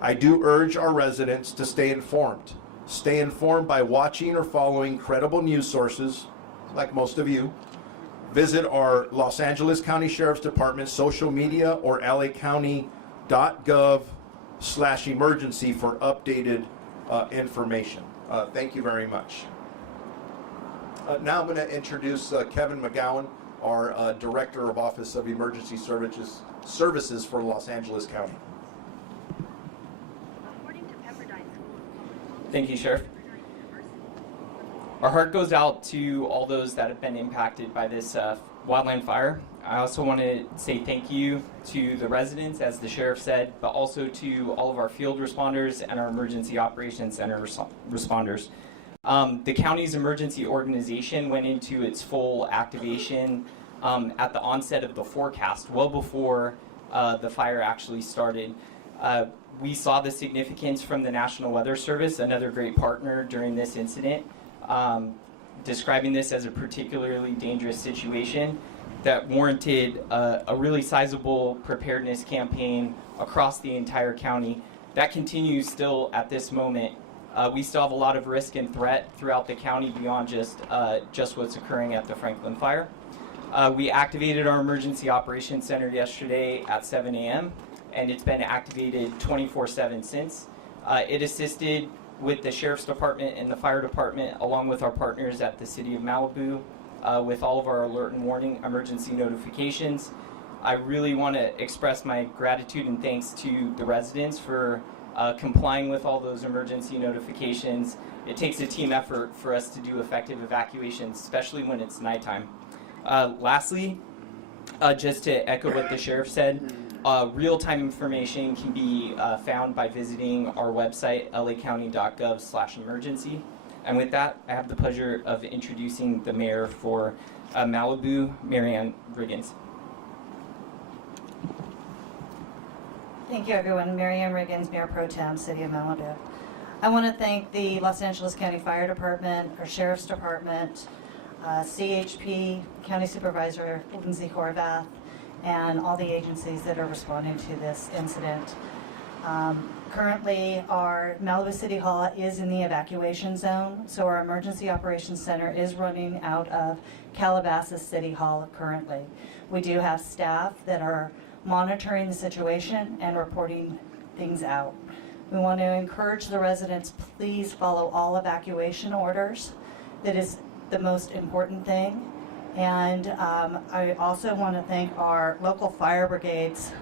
I do urge our residents to stay informed. Stay informed by watching or following credible news sources, like most of you. Visit our Los Angeles County Sheriff's Department social media or lacounty.gov/emergency for updated information. Thank you very much. Now I'm going to introduce Kevin McGowan, our Director of Office of Emergency Services for Los Angeles County. Thank you, Sheriff. Our heart goes out to all those that have been impacted by this wildland fire. I also want to say thank you to the residents, as the Sheriff said, but also to all of our field responders and our Emergency Operations Center responders. The county's emergency organization went into its full activation at the onset of the forecast, well before the fire actually started. We saw the significance from the National Weather Service, another great partner during this incident, describing this as a particularly dangerous situation that warranted a really sizable preparedness campaign across the entire county. That continues still at this moment. We still have a lot of risk and threat throughout the county beyond just what's occurring at the Franklin fire. We activated our Emergency Operations Center yesterday at 7 a.m. and it's been activated 24/7 since. It assisted with the Sheriff's Department and the Fire Department, along with our partners at the City of Malibu, with all of our alert and warning emergency notifications. I really want to express my gratitude and thanks to the residents for complying with all those emergency notifications. It takes a team effort for us to do effective evacuations, especially when it's nighttime. Lastly, just to echo what the Sheriff said, real-time information can be found by visiting our website, lacounty.gov/emergency. And with that, I have the pleasure of introducing the mayor for Malibu, Marianne Riggins. Thank you, everyone. Marianne Riggins, Mayor Pro Tem, City of Malibu. I want to thank the Los Angeles County Fire Department, our Sheriff's Department, CHP, County Supervisor Lindsay Horvath, and all the agencies that are responding to this incident. Currently, our Malibu City Hall is in the evacuation zone, so our Emergency Operations Center is running out of Calabasas City Hall currently. We do have staff that are monitoring the situation and reporting things out. We want to encourage the residents, please follow all evacuation orders. That is the most important thing. And I also want to thank our local fire brigades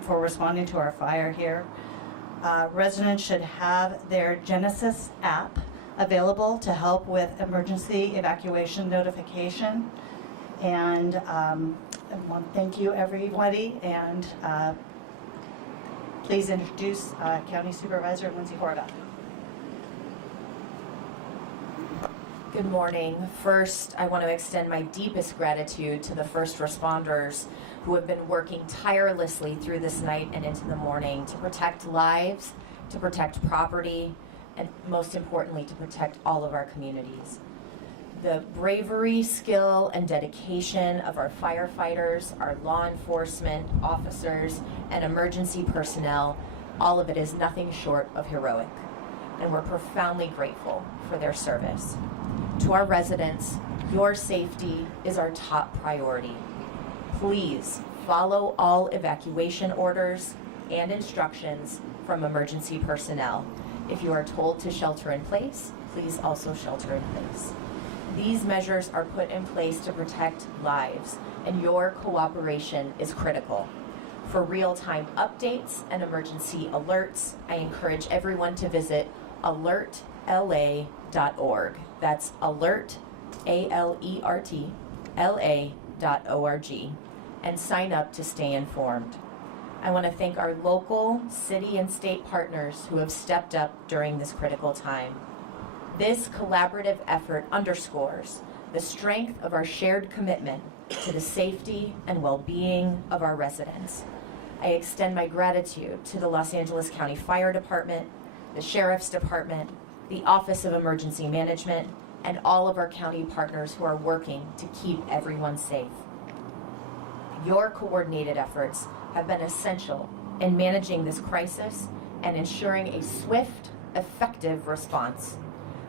for responding to our fire here. Residents should have their Genesis app available to help with emergency evacuation notification. And I want to thank you, everybody, and please introduce County Supervisor Lindsay Horvath. Good morning. First, I want to extend my deepest gratitude to the first responders who have been working tirelessly through this night and into the morning to protect lives, to protect property, and most importantly, to protect all of our communities. The bravery, skill, and dedication of our firefighters, our law enforcement officers, and emergency personnel, all of it is nothing short of heroic, and we're profoundly grateful for their service. To our residents, your safety is our top priority. Please follow all evacuation orders and instructions from emergency personnel. If you are told to shelter in place, please also shelter in place. These measures are put in place to protect lives, and your cooperation is critical. For real-time updates and emergency alerts, I encourage everyone to visit alertla.org. That's alert, A-L-E-R-T, L-A.org, and sign up to stay informed. I want to thank our local, city, and state partners who have stepped up during this critical time. This collaborative effort underscores the strength of our shared commitment to the safety and well-being of our residents. I extend my gratitude to the Los Angeles County Fire Department, the Sheriff's Department, the Office of Emergency Management, and all of our county partners who are working to keep everyone safe. Your coordinated efforts have been essential in managing this crisis and ensuring a swift, effective response.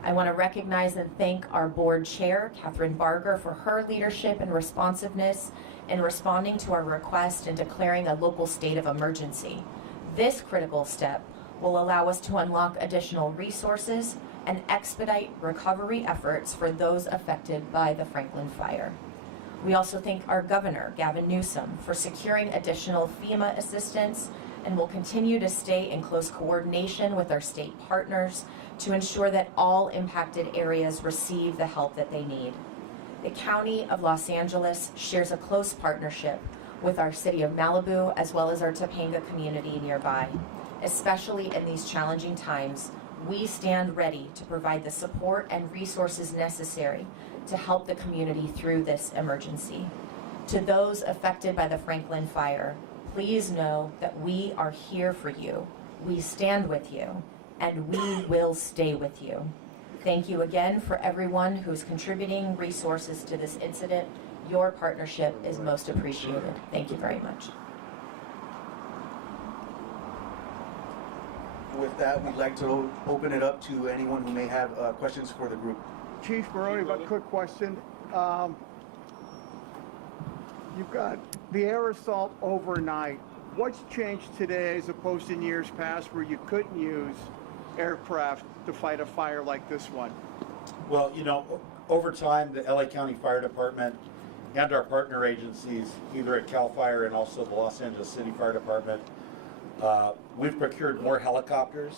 I want to recognize and thank our board chair, Catherine Barger, for her leadership and responsiveness in responding to our request and declaring a local state of emergency. This critical step will allow us to unlock additional resources and expedite recovery efforts for those affected by the Franklin fire. We also thank our governor, Gavin Newsom, for securing additional FEMA assistance, and will continue to stay in close coordination with our state partners to ensure that all impacted areas receive the help that they need. The County of Los Angeles shares a close partnership with our city of Malibu as well as our Topanga community nearby. Especially in these challenging times, we stand ready to provide the support and resources necessary to help the community through this emergency. To those affected by the Franklin fire, please know that we are here for you. We stand with you, and we will stay with you. Thank you again for everyone who's contributing resources to this incident. Your partnership is most appreciated. Thank you very much. With that, we'd like to open it up to anyone who may have questions for the group. Chief Baroni, a quick question. You've got the air assault overnight. What's changed today as opposed to in years past where you couldn't use aircraft to fight a fire like this one? Well, you know, over time, the LA County Fire Department and our partner agencies, either at CAL FIRE and also the Los Angeles City Fire Department, we've procured more helicopters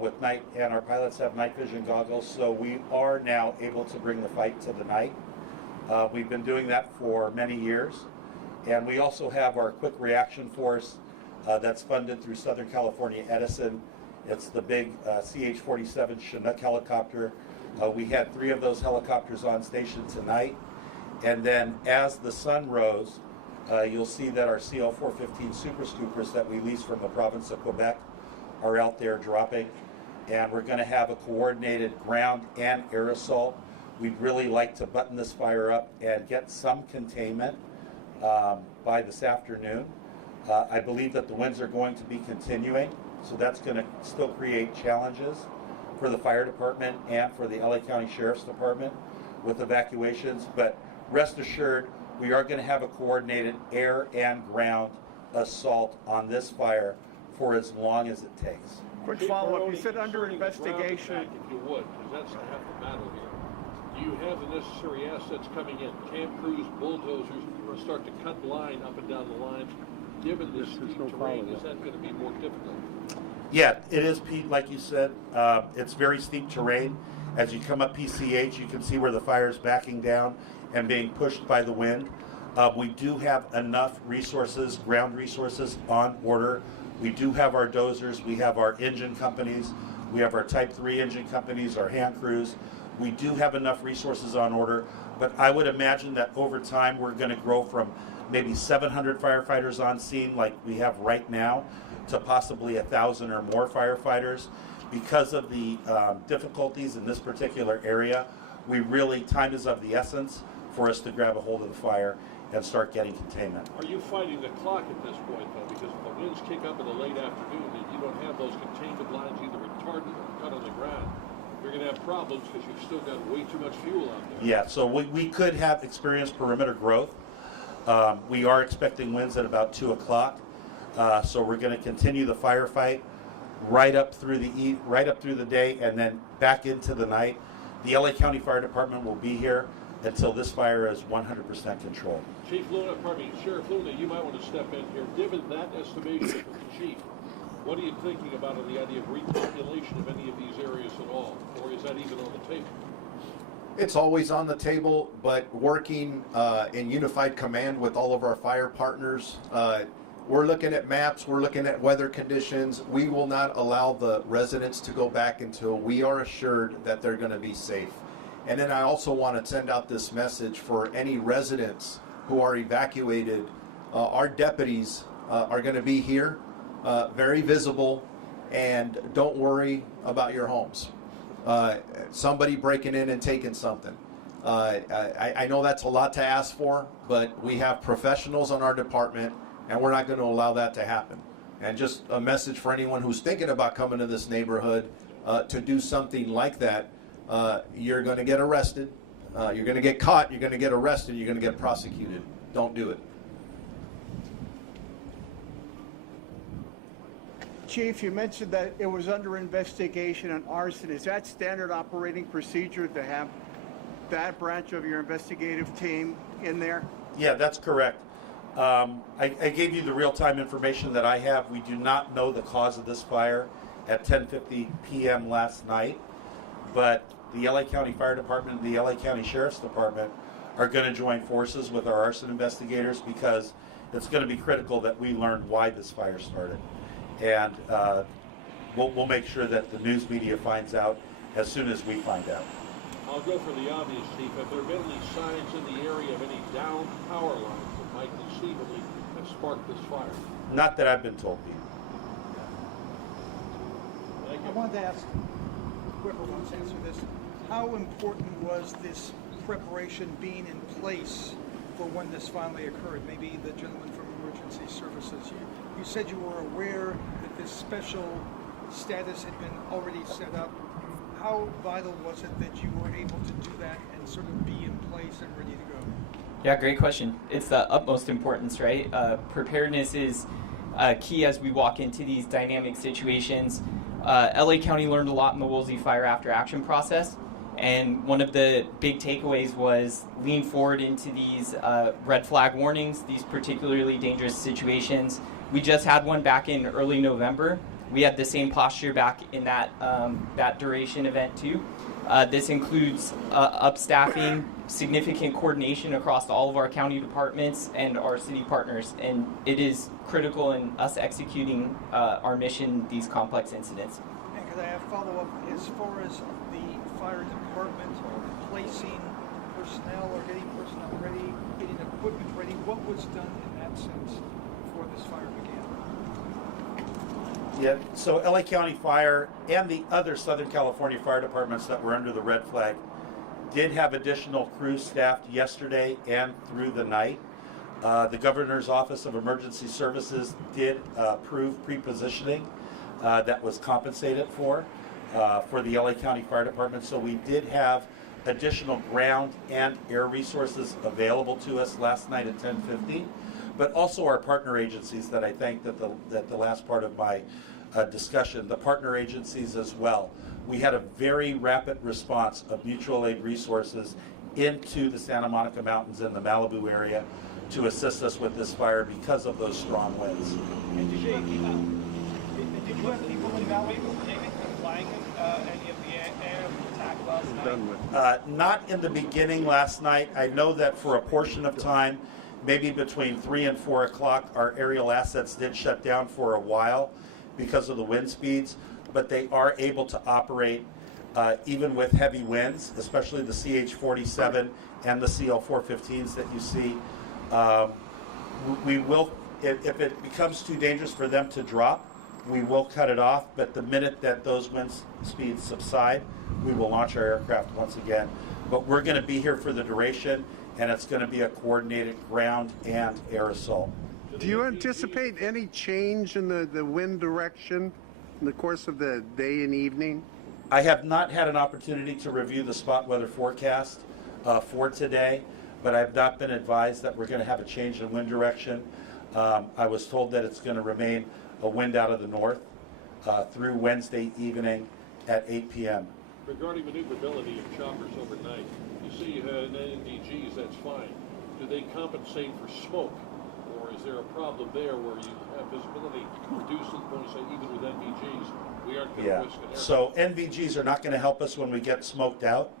with night, and our pilots have night vision goggles, so we are now able to bring the fight to the night. We've been doing that for many years, and we also have our quick reaction force that's funded through Southern California Edison. It's the big CH-47 Chinook helicopter. We had 3 of those helicopters on station tonight, and then as the sun rose, you'll see that our CL-415 Super Scoopers that we lease from the province of Quebec are out there dropping, and we're going to have a coordinated ground and air assault. We'd really like to button this fire up and get some containment by this afternoon. I believe that the winds are going to be continuing, so that's going to still create challenges for the fire department and for the LA County Sheriff's Department with evacuations, but rest assured, we are going to have a coordinated air and ground assault on this fire for as long as it takes. Quick follow-up, you said under investigation. If you would, because that's half the battle here. Do you have the necessary assets coming in? Camp crews, bulldozers, will start to cut line up and down the lines. Given this steep terrain, is that going to be more difficult? Yeah, it is, Pete, like you said. It's very steep terrain. As you come up PCH, you can see where the fire is backing down and being pushed by the wind. We do have enough resources, ground resources on order. We do have our dozers, we have our engine companies, we have our Type 3 engine companies, our hand crews. We do have enough resources on order, but I would imagine that over time we're going to grow from maybe 700 firefighters on scene like we have right now to possibly 1,000 or more firefighters. Because of the difficulties in this particular area, time is of the essence for us to grab a hold of the fire and start getting containment. Are you fighting the clock at this point, though? Because if the winds kick up in the late afternoon and you don't have those containment lines either retarded or cut on the ground, you're going to have problems because you've still got way too much fuel out there. Yeah, so we could have experienced perimeter growth. We are expecting winds at about 2 o'clock, so we're going to continue the firefight right up through the day and then back into the night. The LA County Fire Department will be here until this fire is 100% controlled. Sheriff Luna, you might want to step in here. Given that estimation from the chief, what are you thinking about on the idea of repopulation of any of these areas at all? Or is that even on the table? It's always on the table, but working in unified command with all of our fire partners, we're looking at maps, we're looking at weather conditions. We will not allow the residents to go back until we are assured that they're going to be safe. And then I also want to send out this message for any residents who are evacuated. Our deputies are going to be here, very visible, and don't worry about your homes. Somebody breaking in and taking something. I know that's a lot to ask for, but we have professionals on our department, and we're not going to allow that to happen. And just a message for anyone who's thinking about coming to this neighborhood to do something like that, you're going to get arrested, you're going to get caught, you're going to get arrested, you're going to get prosecuted. Don't do it. Chief, you mentioned that it was under investigation on arson. Is that standard operating procedure to have that branch of your investigative team in there? Yeah, that's correct. I gave you the real-time information that I have. We do not know the cause of this fire at 10:50 p.m. last night, but the LA County Fire Department and the LA County Sheriff's Department are going to join forces with our arson investigators, because it's going to be critical that we learn why this fire started. And we'll make sure that the news media finds out as soon as we find out. I'll go for the obvious, Chief. Have there been any signs in the area of any downed power lines that might conceivably have sparked this fire? Not that I've been told, Pete. Thank I you. wanted to ask, whoever wants to answer this, how important was this preparation being in place for when this finally occurred? Maybe the gentleman from Emergency Services, you said you were aware that this special status had been already set up. How vital was it that you were able to do that and sort of be in place and ready to go? Yeah, great question. It's the utmost importance, right? Preparedness is key as we walk into these dynamic situations. LA County learned a lot in the Woolsey Fire After Action process, and one of the big takeaways was lean forward into these red flag warnings, these particularly dangerous situations. We just had one back in early November. We had the same posture back in that duration event too. This includes upstaffing, significant coordination across all of our county departments and our city partners, and it is critical in us executing our mission, these complex incidents. And could I have follow-up as far as the fire department placing personnel or getting personnel ready, getting equipment ready? What was done in that sense before this fire began? Yeah, so LA County Fire and the other Southern California fire departments that were under the red flag did have additional crews staffed yesterday and through the night. The Governor's Office of Emergency Services did approve pre-positioning that was compensated for the LA County Fire Department. So we did have additional ground and air resources available to us last night at 10:50. But also our partner agencies that I thanked that the last part of my discussion, the partner agencies as well. We had a very rapid response of mutual aid resources into the Santa Monica Mountains and the Malibu area to assist us with this fire because of those strong winds. And did you have people in Malibu flying any of the air attack last night? Not in the beginning last night. I know that for a portion of time, maybe between 3 and 4 o'clock, our aerial assets did shut down for a while because of the wind speeds, but they are able to operate even with heavy winds, especially the CH-47 and the CL-415s that you see. We will, if it becomes too dangerous for them to drop, we will cut it off, but the minute that those wind speeds subside, we will launch our aircraft once again. But we're going to be here for the duration, and it's going to be a coordinated ground and air assault. Do you anticipate any change in the wind direction in the course of the day and evening? I have not had an opportunity to review the spot weather forecast for today, but I've not been advised that we're going to have a change in wind direction. I was told that it's going to remain a wind out of the north through Wednesday evening at 8 p.m. Regarding maneuverability of choppers overnight, you see NVGs, that's fine. Do they compensate for smoke? Or is there a problem there where you have visibility reduced to the point, say, even with NVGs, we aren't going to risk an air? So NVGs are not going to help us when we get smoked out,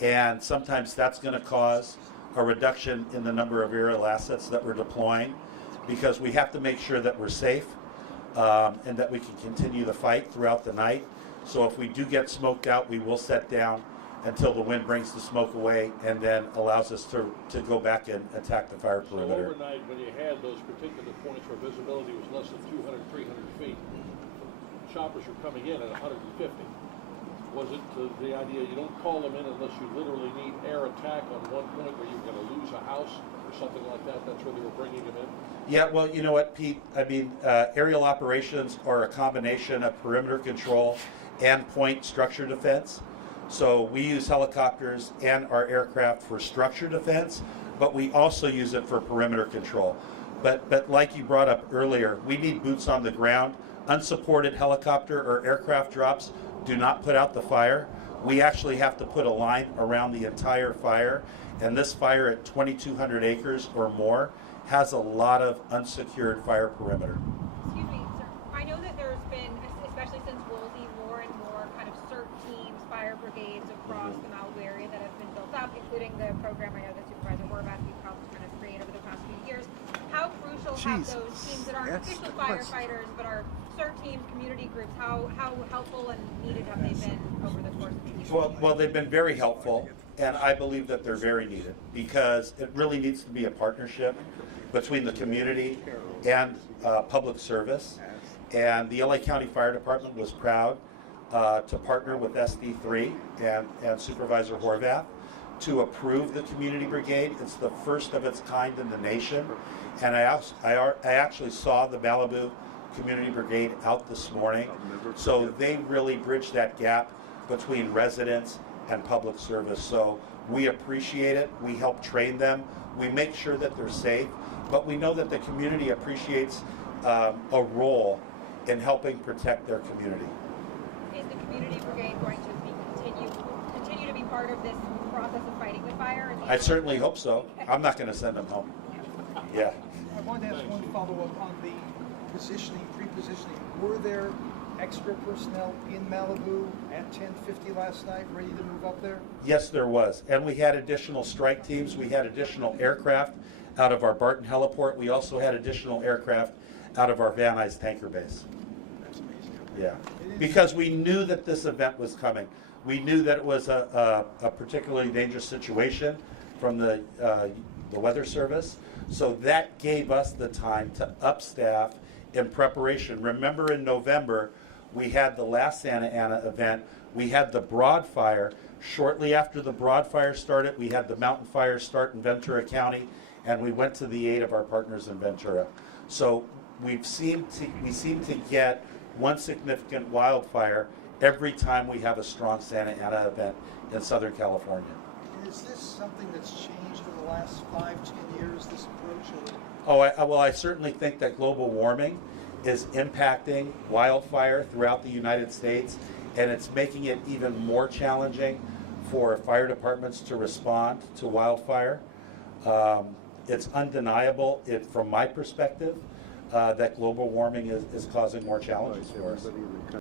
and sometimes that's going to cause a reduction in the number of aerial assets that we're deploying, because we have to make sure that we're safe and that we can continue the fight throughout the night. So if we do get smoked out, we will set down until the wind brings the smoke away and then allows us to go back and attack the fire perimeter. So overnight, when you had those particular points where visibility was less than 200, 300 feet, choppers were coming in at 150. Was it the idea you don't call them in unless you literally need air attack on one point where you're going to lose a house or something like that, that's where they were bringing them in? Yeah, well, you know what, Pete? I mean, aerial operations are a combination of perimeter control and point structure defense. So we use helicopters and our aircraft for structure defense, but we also use it for perimeter control. But like you brought up earlier, we need boots on the ground. Unsupported helicopter or aircraft drops do not put out the fire. We actually have to put a line around the entire fire, and this fire at 2,200 acres or more has a lot of unsecured fire perimeter. Excuse me, sir. I know that there's been, especially since Woolsey, more and more kind of CERT teams, fire brigades across the Malibu area that have been built up, including the program I know that Supervisor Horvath you've helped kind of create over the past few years. How crucial have those teams that aren't official firefighters but are CERT teams, community groups, how helpful and needed have they been over the course of the years? Well, they've been very helpful, and I believe that they're very needed because it really needs to be a partnership between the community and public service. And the LA County Fire Department was proud to partner with SD3 and Supervisor Horvath to approve the community brigade. It's the first of its kind in the nation. And I actually saw the Malibu Community Brigade out this morning. So they really bridge that gap between residents and public service. So we appreciate it. We help train them. We make sure that they're safe. But we know that the community appreciates a role in helping protect their community. Is the community brigade going to continue to be part of this process of fighting the fire? I certainly hope so. I'm not going to send them home. Yeah. I wanted to ask one follow-up on the positioning, pre-positioning. Were there extra personnel in Malibu at 10:50 last night ready to move up there? Yes, there was. And we had additional strike teams. We had additional aircraft out of our Barton heliport. We also had additional aircraft out of our Van Nuys tanker base. That's amazing. Yeah. Because we knew that this event was coming. We knew that it was a particularly dangerous situation from the Weather Service. So that gave us the time to upstaff in preparation. Remember in November, we had the last Santa Ana event. We had the Broad Fire. Shortly after the Broad Fire started, we had the Mountain Fire start in Ventura County, and we went to the aid of our partners in Ventura. So we seem to get one significant wildfire every time we have a strong Santa Ana event in Southern California. Is this something that's changed in the last 5-10 years, this approach? Oh, I certainly think that global warming is impacting wildfire throughout the United States, and it's making it even more challenging for fire departments to respond to wildfire. It's undeniable, from my perspective, that global warming is causing more challenges for us.